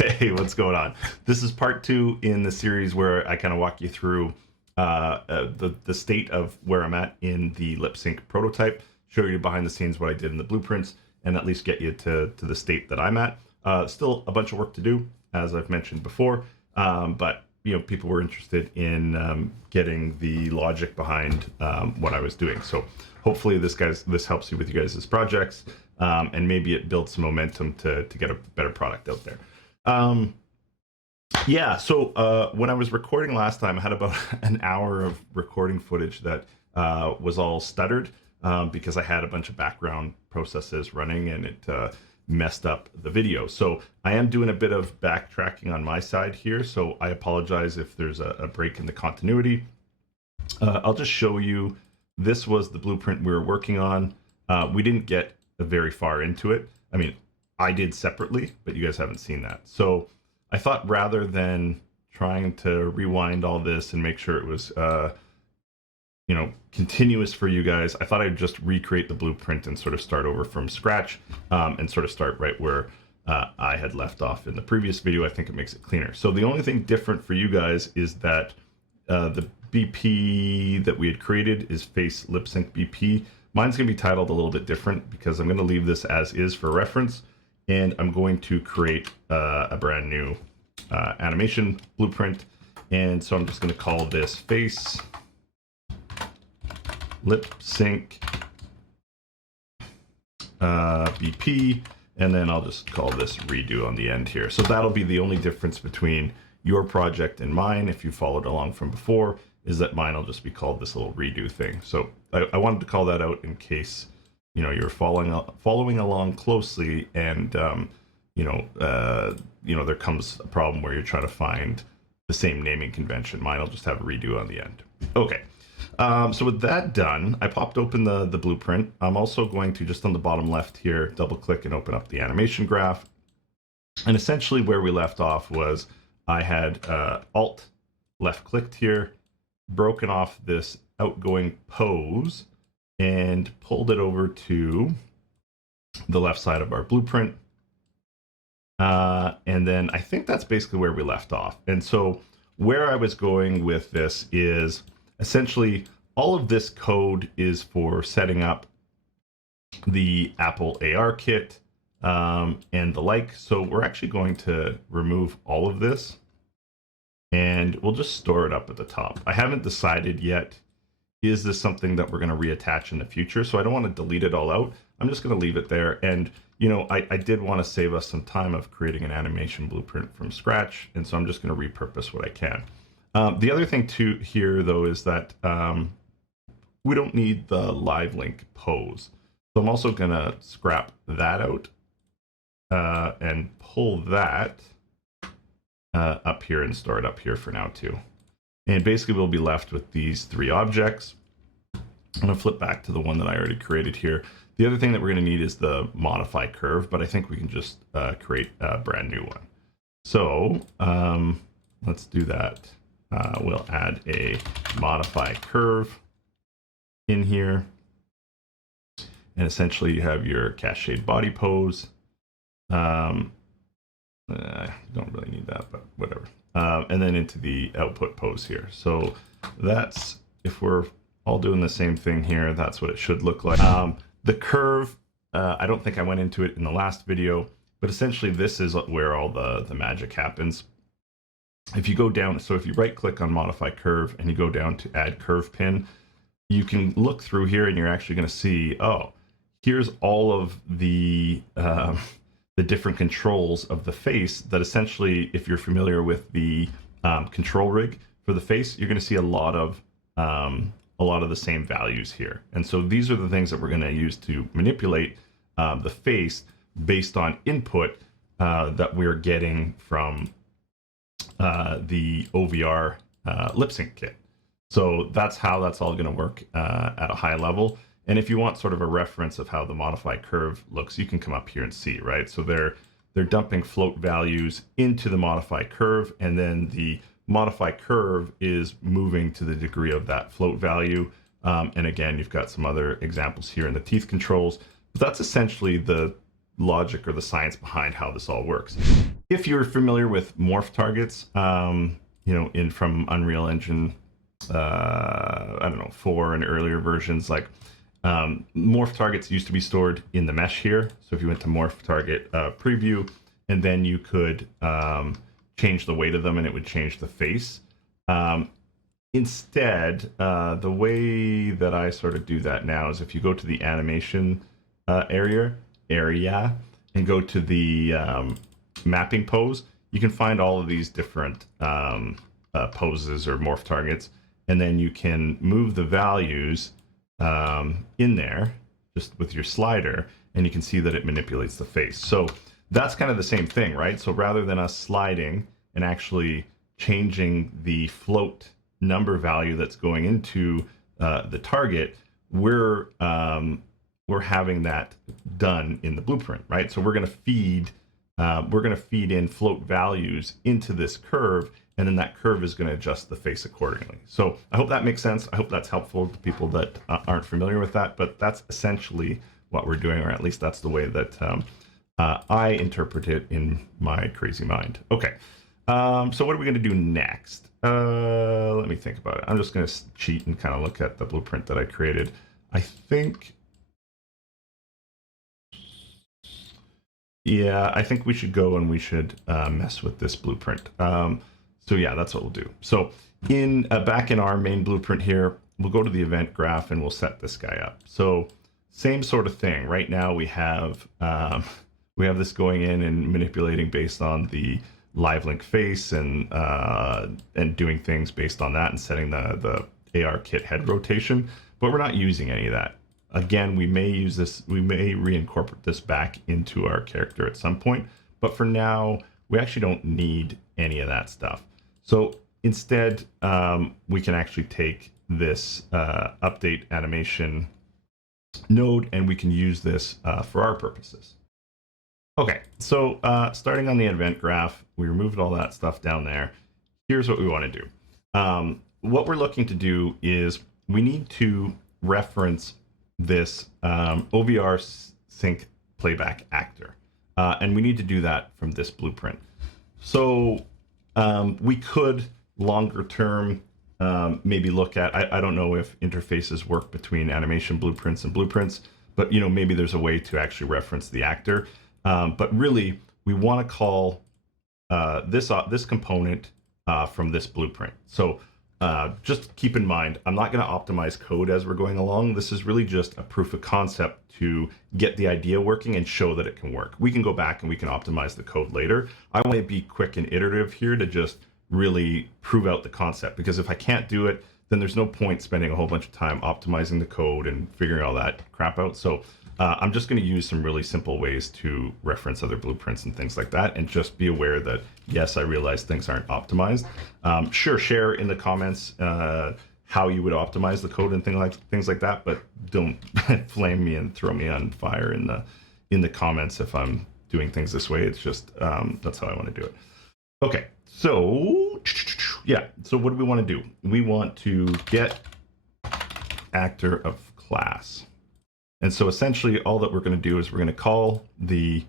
Hey, what's going on? This is part 2 in the series where I kind of walk you through the state of where I'm at in the lip sync prototype, show you behind the scenes what I did in the blueprints, and at least get you to the state that I'm at. Still a bunch of work to do, as I've mentioned before, but people were interested in getting the logic behind what I was doing. So hopefully this helps you with you guys' projects, and maybe it builds some momentum to get a better product out there. Yeah, so when I was recording last time, I had about an hour of recording footage that was all stuttered because I had a bunch of background processes running, and it messed up the video. So I am doing a bit of backtracking on my side here, so I apologize if there's a break in the continuity. I'll just show you, this was the blueprint we were working on. We didn't get very far into it. I mean, I did separately, but you guys haven't seen that. So I thought rather than trying to rewind all this and make sure it was continuous for you guys, I thought I'd just recreate the blueprint and sort of start over from scratch, and sort of start right where I had left off in the previous video. I think it makes it cleaner. So the only thing different for you guys is that the BP that we had created is face lip sync BP. Mine's gonna be titled a little bit different because I'm gonna leave this as is for reference, and I'm going to create a brand new animation blueprint. And so I'm just gonna call this face lip sync BP, and then I'll just call this redo on the end here. So that'll be the only difference between your project and mine, if you followed along from before, is that mine will just be called this little redo thing. So I wanted to call that out in case you're following along closely, and there comes a problem where you're trying to find the same naming convention. Mine will just have a redo on the end. Okay. So with that done, I popped open the blueprint. I'm also going to, just on the bottom left here, double click and open up the animation graph. And essentially where we left off was I had Alt left clicked here, broken off this outgoing pose, and pulled it over to the left side of our blueprint. And then I think that's basically where we left off. And so where I was going with this is essentially all of this code is for setting up the Apple AR kit and the like. So we're actually going to remove all of this, and we'll just store it up at the top. I haven't decided yet, is this something that we're going to reattach in the future? So I don't want to delete it all out. I'm just going to leave it there. And I did want to save us some time of creating an animation blueprint from scratch, and so I'm just going to repurpose what I can. The other thing too here though is that we don't need the live link pose. So I'm also going to scrap that out and pull that up here and store it up here for now too. And basically we'll be left with these three objects. I'm going to flip back to the one that I already created here. The other thing that we're going to need is the modify curve, but I think we can just create a brand new one. So let's do that. We'll add a modify curve in here. And essentially you have your cached body pose. Don't really need that, but whatever. And then into the output pose here. So that's, if we're all doing the same thing here, that's what it should look like. The curve, I don't think I went into it in the last video, but essentially this is where all the magic happens. If you go down, so if you right click on modify curve and you go down to add curve pin, you can look through here and you're actually going to see, oh, here's all of the different controls of the face that essentially, if you're familiar with the control rig for the face, you're going to see a lot of the same values here. And so these are the things that we're going to use to manipulate the face based on input that we're getting from the OVR lip sync kit. So that's how that's all going to work at a high level. And if you want sort of a reference of how the modify curve looks, you can come up here and see, right? So they're dumping float values into the modify curve, and then the modify curve is moving to the degree of that float value. And again, you've got some other examples here in the teeth controls. But that's essentially the logic or the science behind how this all works. if you're familiar with morph targets, you know, from Unreal Engine, I don't know, 4 and earlier versions, like morph targets used to be stored in the mesh here. So if you went to morph target preview, and then you could change the weight of them and it would change the face. Instead, the way that I sort of do that now is if you go to the animation area and go to the mapping pose, you can find all of these different poses or morph targets, and then you can move the values in there just with your slider, and you can see that it manipulates the face. So that's kind of the same thing, right? So rather than us sliding and actually changing the float number value that's going into the target, we're having that done in the blueprint, right? So we're going to feed in float values into this curve, and then that curve is going to adjust the face accordingly. So I hope that makes sense. I hope that's helpful to people that aren't familiar with that, but that's essentially what we're doing, or at least that's the way that I interpret it in my crazy mind. Okay, so what are we going to do next? Let me think about it. I'm just going to cheat and kind of look at the blueprint that I created. I think, yeah, I think we should go and we should mess with this blueprint. So yeah, that's what we'll do. So in back in our main blueprint here, we'll go to the event graph and we'll set this guy up. So same sort of thing. Right now we have this going in and manipulating based on the live link face and doing things based on that and setting the AR kit head rotation, but we're not using any of that. Again, we may use this, we may reincorporate this back into our character at some point, but for now, we actually don't need any of that stuff. So instead, we can actually take this update animation node and we can use this for our purposes. Okay, so starting on the event graph, we removed all that stuff down there. Here's what we want to do. What we're looking to do is we need to reference this OVR sync playback actor. And we need to do that from this blueprint. So we could longer term maybe look at, I don't know if interfaces work between animation blueprints and blueprints, but you know, maybe there's a way to actually reference the actor. But really, we want to call this component from this blueprint. So just keep in mind, I'm not going to optimize code as we're going along. This is really just a proof of concept to get the idea working and show that it can work. We can go back and we can optimize the code later. I want to be quick and iterative here to just really prove out the concept, because if I can't do it, then there's no point spending a whole bunch of time optimizing the code and figuring all that crap out. So I'm just going to use some really simple ways to reference other blueprints and things like that, and just be aware that, yes, I realize things aren't optimized. Sure, share in the comments how you would optimize the code and things like that, but don't flame me and throw me on fire in the comments if I'm doing things this way. It's just that's how I want to do it. Okay, so yeah, so what do we want to do? We want to get actor of class. And so essentially all that we're going to do is we're going to call the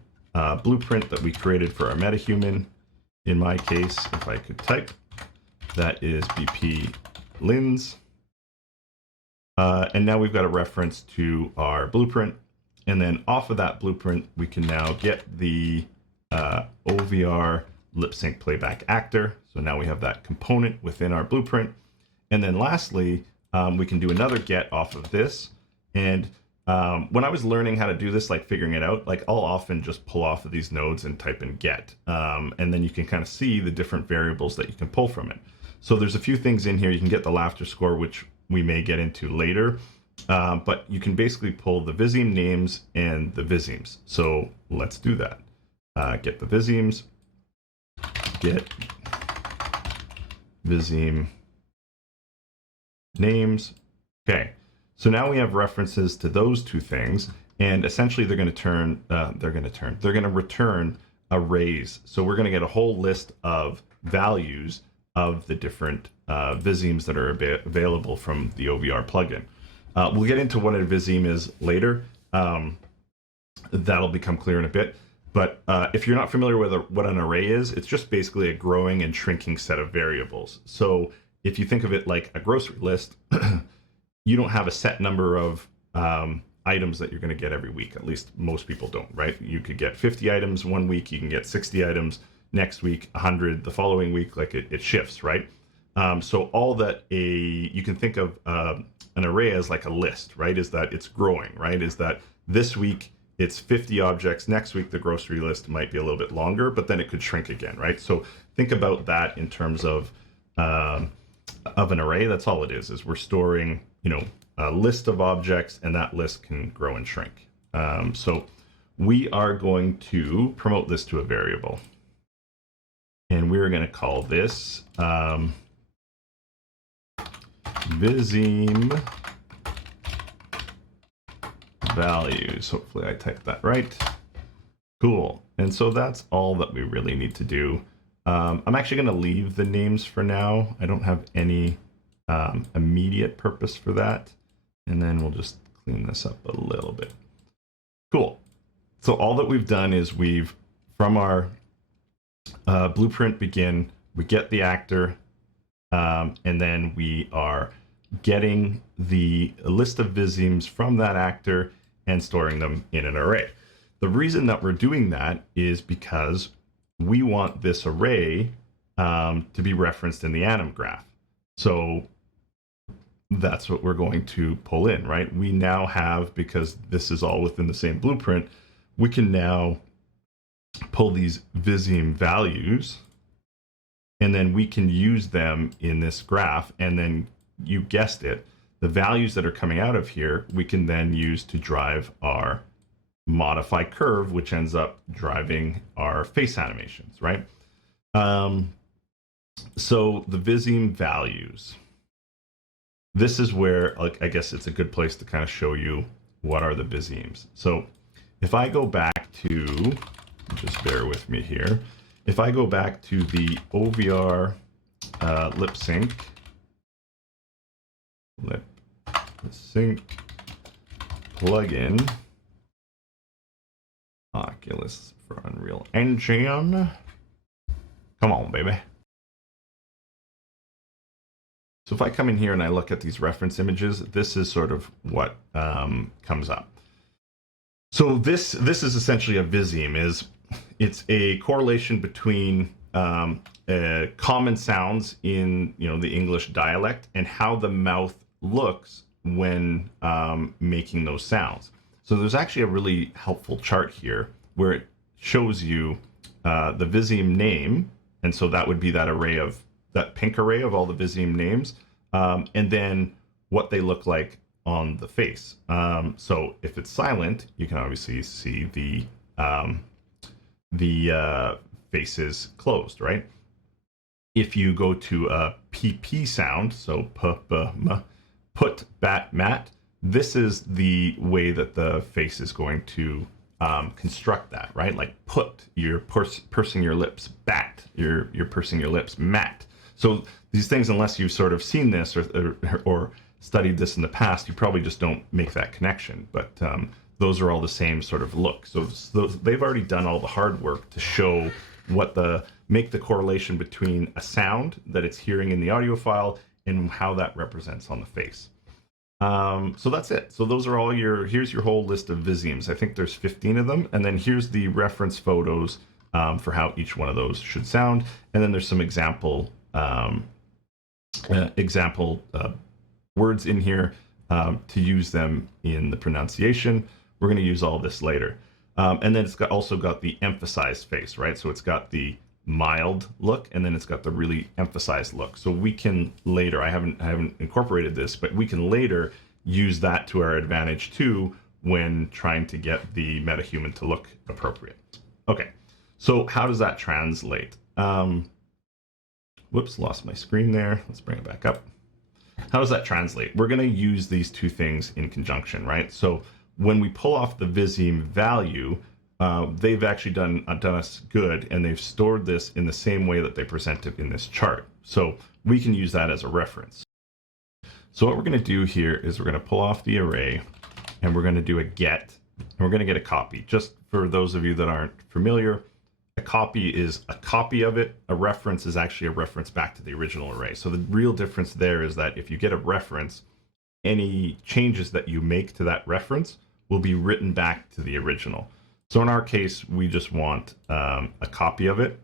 blueprint that we created for our metahuman. In my case, if I could type, that is BP lins. And now we've got a reference to our blueprint. And then off of that blueprint, we can now get the OVR Lip Sync Playback Actor. So now we have that component within our blueprint. And then lastly, we can do another get off of this. And when I was learning how to do this, like figuring it out, like I'll often just pull off of these nodes and type in get. And then you can kind of see the different variables that you can pull from it. So there's a few things in here. You can get the laughter score, which we may get into later. But you can basically pull the Viseme names and the Visemes. So let's do that. Get the Visemes, get Viseme names. Okay. So now we have references to those two things, and essentially they're going to return arrays. So we're going to get a whole list of values of the different Visemes that are available from the OVR plugin. We'll get into what a Viseme is later. That'll become clear in a bit. But if you're not familiar with what an array is, it's just basically a growing and shrinking set of variables. So if you think of it like a grocery list, you don't have a set number of items that you're going to get every week. At least most people don't, right? You could get 50 items one week, you can get 60 items next week, 100 the following week, like it shifts, right? So all that you can think of an array as like a list, right? Is that it's growing, right? Is that this week it's 50 objects, next week the grocery list might be a little bit longer, but then it could shrink again, right? So think about that in terms of an array. That's all it is we're storing, a list of objects, and that list can grow and shrink. So we are going to promote this to a variable, and we're going to call this Viseme values. Hopefully I typed that right. Cool. And so that's all that we really need to do. I'm actually going to leave the names for now. I don't have any immediate purpose for that. And then we'll just clean this up a little bit. Cool. So all that we've done is from our blueprint begin, we get the actor, and then we are getting the list of visemes from that actor and storing them in an array. The reason that we're doing that is because we want this array to be referenced in the anim graph. So that's what we're going to pull in, right? We now have, because this is all within the same blueprint, we can now pull these Viseme values, and then we can use them in this graph. And then you guessed it, the values that are coming out of here, we can then use to drive our modify curve, which ends up driving our face animations, right? So the Viseme values, this is where, I guess it's a good place to kind of show you what are the Visemes. So if I go back to, just bear with me here, if I go back to the OVR Lip Sync Plugin, Oculus for Unreal Engine. Come on, baby. So if I come in here and I look at these reference images, this is sort of what comes up. So this is essentially a Viseme. It's a correlation between common sounds in the English dialect and how the mouth looks when making those sounds. So there's actually a really helpful chart here where it shows you the Viseme name, and so that would be that pink array of all the Viseme names, and then what they look like on the face. So if it's silent, you can obviously see the faces closed, right? If you go to a PP sound, so put, bat, mat, this is the way that the face is going to construct that, right? Like put, you're pursing your lips, bat, you're pursing your lips, mat. So these things, unless you've sort of seen this or studied this in the past, you probably just don't make that connection. But those are all the same sort of look. So they've already done all the hard work to show make the correlation between a sound that it's hearing in the audio file and how that represents on the face. So that's it. So those are all here's your whole list of Visemes. I think there's 15 of them. And then here's the reference photos for how each one of those should sound. And then there's some example words in here to use them in the pronunciation. We're going to use all this later. And then it's also got the emphasized face, right? So it's got the mild look, and then it's got the really emphasized look. So we can later, I haven't incorporated this, but we can later use that to our advantage too when trying to get the metahuman to look appropriate. Okay, so how does that translate? Whoops, lost my screen there. Let's bring it back up. How does that translate? We're going to use these two things in conjunction, right? So when we pull off the Viseme value, they've actually done us good, and they've stored this in the same way that they present it in this chart. So we can use that as a reference. So what we're going to do here is we're going to pull off the array, and we're going to do a get and we're going to get a copy. Just for those of you that aren't familiar, a copy is a copy of it. A reference is actually a reference back to the original array. So the real difference there is that if you get a reference, any changes that you make to that reference will be written back to the original. So in our case, we just want a copy of it,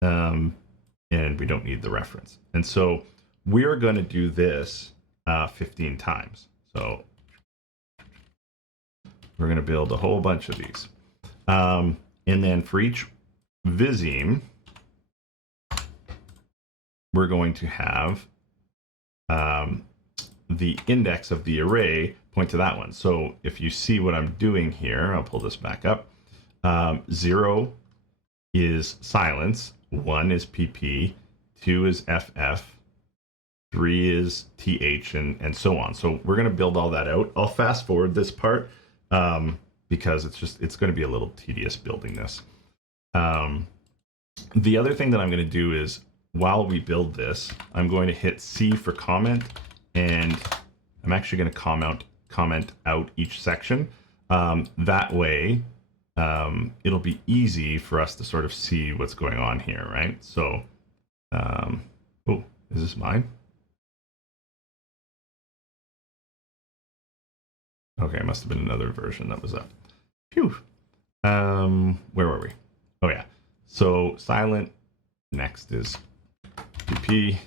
and we don't need the reference. And so we're going to do this 15 times. So we're going to build a whole bunch of these. And then for each Viseme, we're going to have the index of the array point to that one. So if you see what I'm doing here, I'll pull this back up. 0 is silence, 1 is PP, 2 is FF, 3 is TH, and so on. So we're going to build all that out. I'll fast forward this part because it's going to be a little tedious building this. The other thing that I'm going to do is, while we build this, I'm going to hit C for comment, and I'm actually going to comment out each section. That way, it'll be easy for us to sort of see what's going on here, right? So, oh, is this mine? Okay, it must have been another version that was up. Phew. Where were we? Oh yeah. So silent. Next is PP.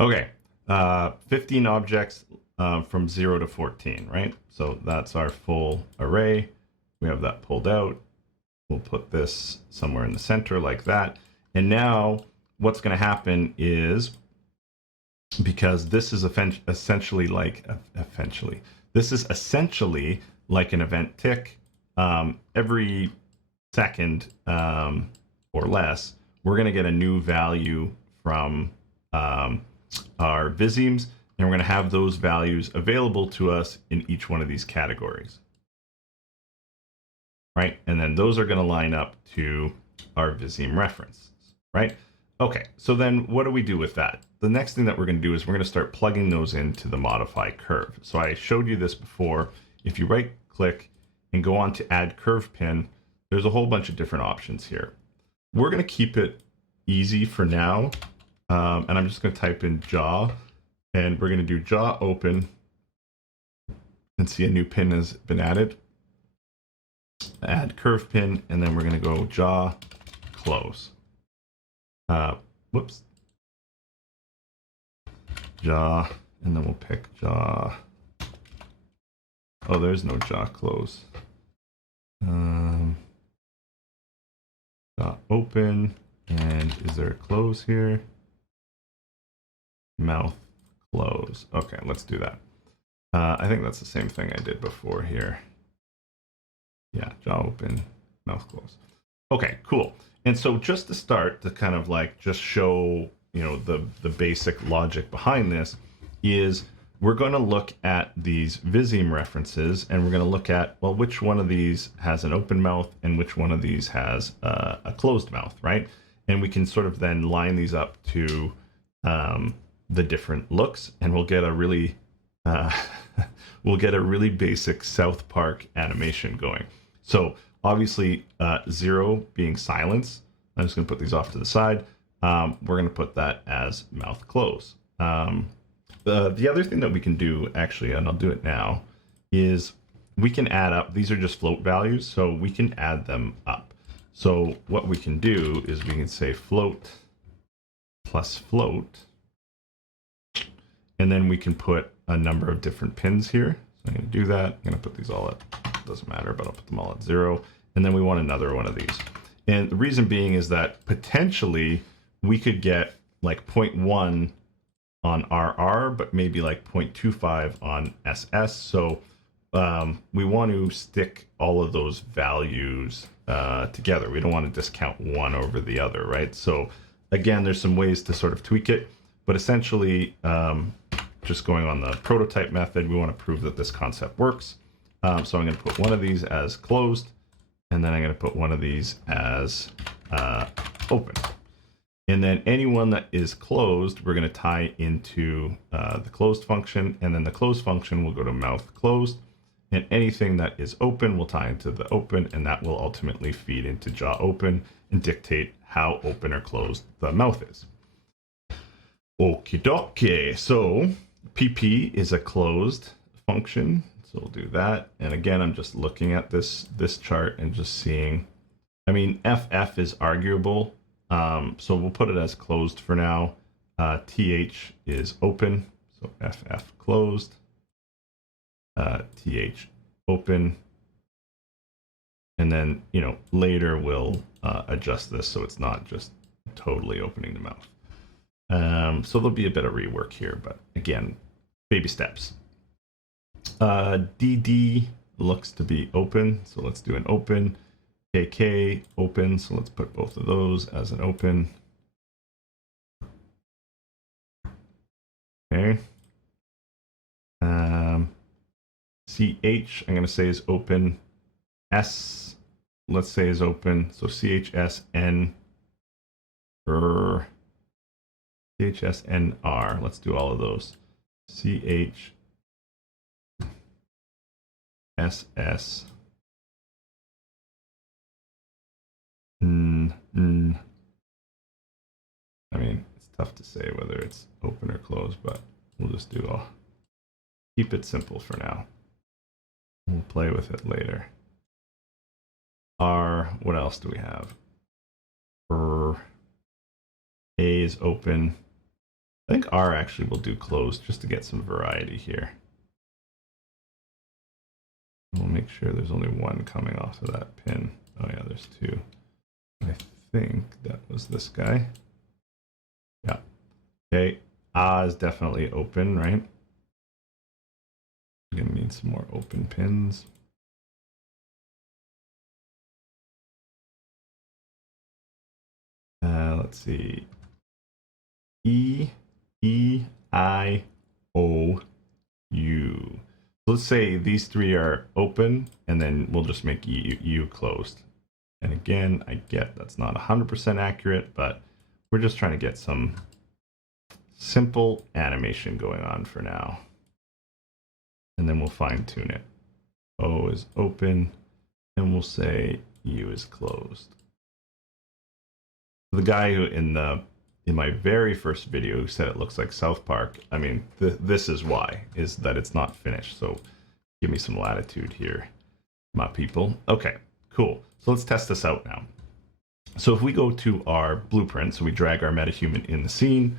Okay, 15 objects from 0 to 14, right? So that's our full array. We have that pulled out. We'll put this somewhere in the center like that. And now what's going to happen is, because this is essentially like an event tick, every second or less, we're going to get a new value from our Visemes, and we're going to have those values available to us in each one of these categories, right? And then those are going to line up to our Viseme references, right? Okay, so then what do we do with that? The next thing that we're going to do is we're going to start plugging those into the modify curve. So I showed you this before. If you right click and go on to add curve pin, there's a whole bunch of different options here. We're going to keep it easy for now. And I'm just going to type in jaw, and we're going to do jaw open, and see a new pin has been added. Add curve pin, and then we're going to go jaw close. Whoops. Jaw, and then we'll pick jaw. Oh, there's no jaw close. Jaw open, and is there a close here? Mouth close. Okay, let's do that. I think that's the same thing I did before here. Yeah, jaw open, mouth close. Okay, cool. And so just to start, to kind of like just show, you know, the basic logic behind this is we're going to look at these Viseme references, and we're going to look at, well, which one of these has an open mouth and which one of these has a closed mouth, right? And we can sort of then line these up to the different looks, and we'll get a really basic Southpark animation going. So obviously 0 being silence. I'm just going to put these off to the side. We're going to put that as mouth close. The other thing that we can do, actually, and I'll do it now, is we can add up. These are just float values, so we can add them up. So what we can do is we can say float plus float, and then we can put a number of different pins here. So I'm going to do that. I'm going to put these all at, doesn't matter, but I'll put them all at 0. And then we want another one of these. And the reason being is that potentially we could get like 0.1 on RR, but maybe like 0.25 on SS. So we want to stick all of those values together. We don't want to discount one over the other, right? So again, there's some ways to sort of tweak it, but essentially just going on the prototype method, we want to prove that this concept works. So I'm going to put one of these as closed, and then I'm going to put one of these as open. And then anyone that is closed, we're going to tie into the closed function, and then the closed function will go to mouth closed. And anything that is open will tie into the open, and that will ultimately feed into jaw open and dictate how open or closed the mouth is. Okie dokie. So PP is a closed function. So we'll do that. And again, I'm just looking at this chart and just seeing, I mean, FF is arguable. So we'll put it as closed for now. TH is open. So FF closed. TH open. And then, you know, later we'll adjust this so it's not just totally opening the mouth. So there'll be a bit of rework here, but again, baby steps. DD looks to be open, so let's do an open. KK open, so let's put both of those as an open. Okay. CH, I'm going to say is open. S, let's say is open. So CHSN, CHSNR. Let's do all of those. CHSS. I mean, it's tough to say whether it's open or closed, but we'll just do all. Keep it simple for now. We'll play with it later. R, what else do we have? A is open. I think R actually will do closed just to get some variety here. We'll make sure there's only one coming off of that pin. Oh yeah, there's two. I think that was this guy. Yeah. Okay. A is definitely open, right? We're gonna need some more open pins. Let's see. E, I, O, U. So let's say these three are open, and then we'll just make U closed. And again, I get that's not 100% accurate, but we're just trying to get some simple animation going on for now. And then we'll fine tune it. O is open, and we'll say U is closed. The guy who in my very first video who said it looks like Southpark, I mean, this is why, is that it's not finished. So give me some latitude here, my people. Okay, cool. So let's test this out now. So if we go to our blueprint, so we drag our metahuman in the scene,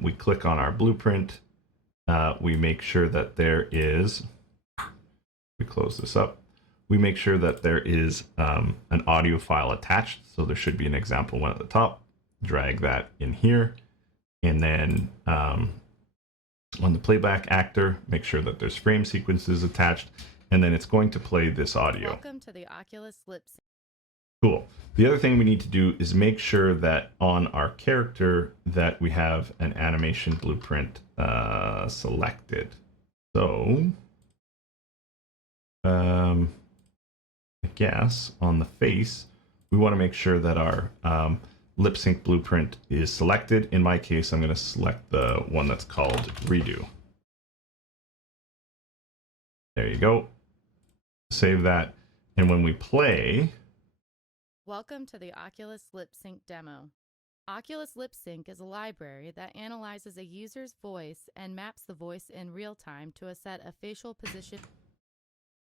we click on our blueprint, we make sure that there is, we close this up, we make sure that there is an audio file attached. So there should be an example one at the top. Drag that in here. And then on the playback actor, make sure that there's frame sequences attached. And then it's going to play this audio. Welcome to the Oculus Lip Sync. Cool. The other thing we need to do is make sure that on our character that we have an animation blueprint selected. So I guess on the face, we want to make sure that our lip sync blueprint is selected. In my case, I'm going to select the one that's called redo. There you go. Save that. And when we play... Welcome to the Oculus Lip Sync demo. Oculus Lip Sync is a library that analyzes a user's voice and maps the voice in real time to a set of facial position.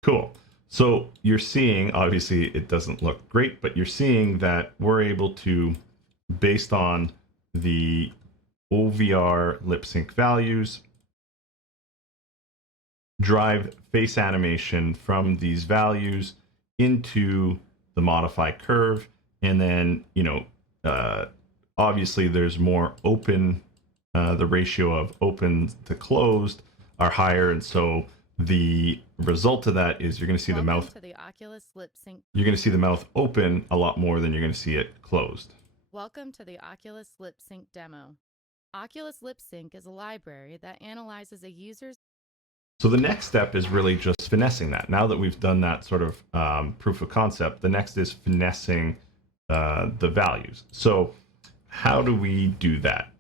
Cool. So you're seeing, obviously it doesn't look great, but you're seeing that we're able to, based on the OVR lip sync values, drive face animation from these values into the modify curve. And then, you know, obviously there's more open, the ratio of open to closed are higher. And so the result of that is you're going to see the mouth. To the Oculus Lip Sync. You're going to see the mouth open a lot more than you're going to see it closed. Welcome to the Oculus Lip Sync demo. Oculus Lip Sync is a library that analyzes a user's. So the next step is really just finessing that. Now that we've done that sort of proof of concept, the next is finessing the values. So how do we do that?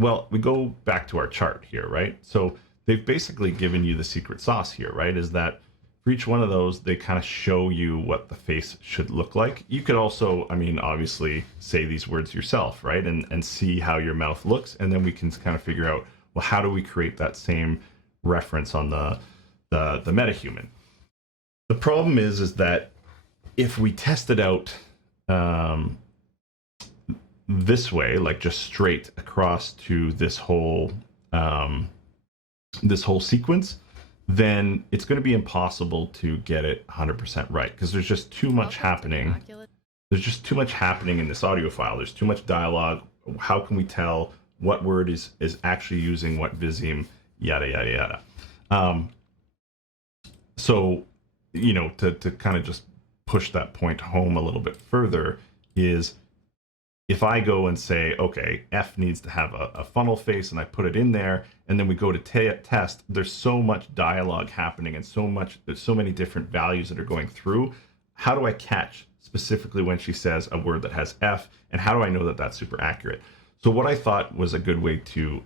Well, we go back to our chart here, right? So they've basically given you the secret sauce here, right? Is that for each one of those, they kind of show you what the face should look like. You could also, I mean, obviously say these words yourself, right? And see how your mouth looks. And then we can kind of figure out, well, how do we create that same reference on the Metahuman? The problem is that if we test it out this way, like just straight across to this whole sequence, then it's going to be impossible to get it 100% right because there's just too much happening. There's just too much happening in this audio file. There's too much dialogue. How can we tell what word is actually using what Viseme, yada yada yada. So, you know, to kind of just push that point home a little bit further is if I go and say, okay, F needs to have a funnel face and I put it in there, and then we go to test, there's so much dialogue happening and there's so many different values that are going through. How do I catch specifically when she says a word that has F, and how do I know that that's super accurate? So what I thought was a good way to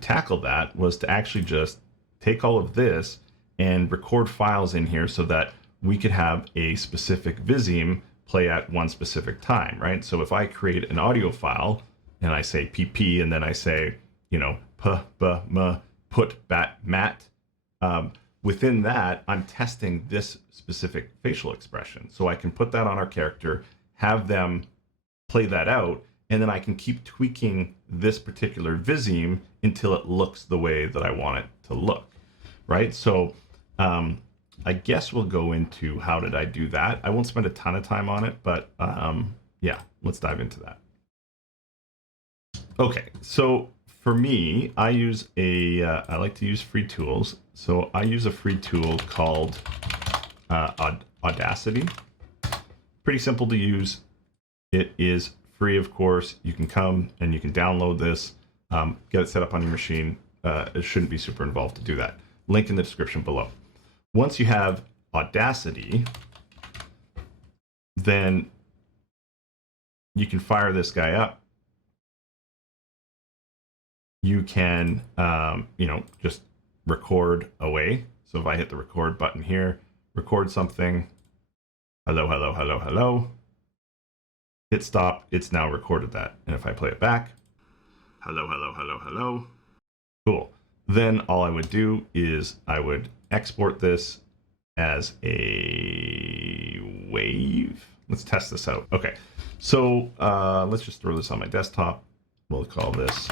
tackle that was to actually just take all of this and record files in here so that we could have a specific Viseme play at one specific time, right? So if I create an audio file and I say PP and then I say, you know, p, b, m, put, bat, mat, within that, I'm testing this specific facial expression. So I can put that on our character, have them play that out, and then I can keep tweaking this particular Viseme until it looks the way that I want it to look, right? So I guess we'll go into how did I do that. I won't spend a ton of time on it, but yeah, let's dive into that. Okay, so for me, I use I like to use free tools. So I use a free tool called Audacity. Pretty simple to use. It is free, of course. You can come and you can download this, get it set up on your machine. It shouldn't be super involved to do that. Link in the description below. Once you have Audacity, then you can fire this guy up. You can, you know, just record away. So if I hit the record button here, record something. Hello, hello, hello, hello. Hit stop. It's now recorded that. And if I play it back, hello, hello, hello, hello. Cool. Then all I would do is I would export this as a wave. Let's test this out. Okay, so let's just throw this on my desktop. We'll call this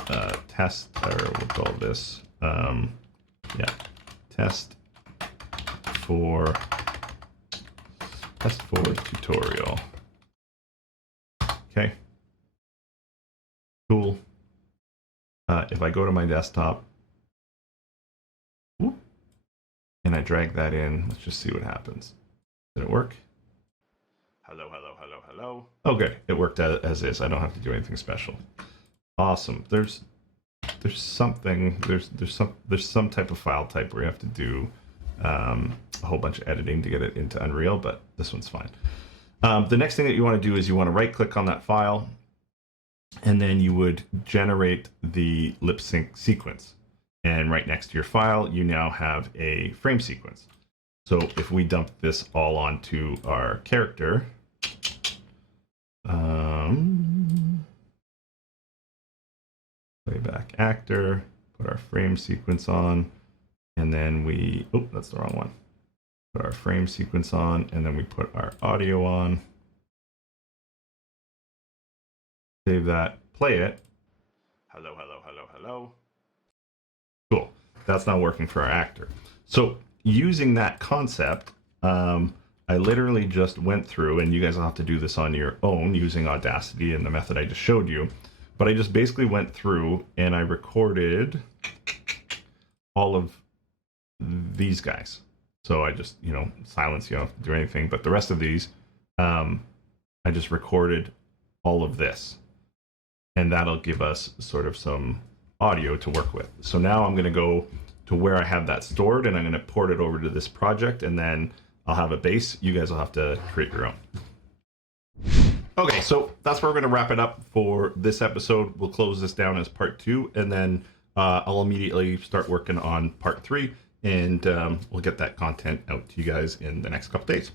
test, or we'll call this, yeah, test for tutorial. Okay, cool. If I go to my desktop, and I drag that in, let's just see what happens. Did it work? Hello, hello, hello, hello. Okay, it worked as is. I don't have to do anything special. Awesome. There's some type of file type where you have to do a whole bunch of editing to get it into Unreal, but this one's fine. The next thing that you want to do is you want to right click on that file, and then you would generate the lip sync sequence. And right next to your file, you now have a frame sequence. So if we dump this all onto our character, playback actor, put our frame sequence on, and then we, oh, that's the wrong one. Put our frame sequence on, and then we put our audio on. Save that, play it. Hello, hello, hello, hello. Cool. That's not working for our actor. So using that concept, I literally just went through, and you guys will have to do this on your own using Audacity and the method I just showed you. But I just basically went through and I recorded all of these guys. So I just, silence, you don't have to do anything. But the rest of these, I just recorded all of this. And that'll give us sort of some audio to work with. So now I'm going to go to where I have that stored, and I'm going to port it over to this project, and then I'll have a base. You guys will have to create your own. Okay, so that's where we're going to wrap it up for this episode. We'll close this down as part 2, and then I'll immediately start working on part 3, and we'll get that content out to you guys in the next couple days.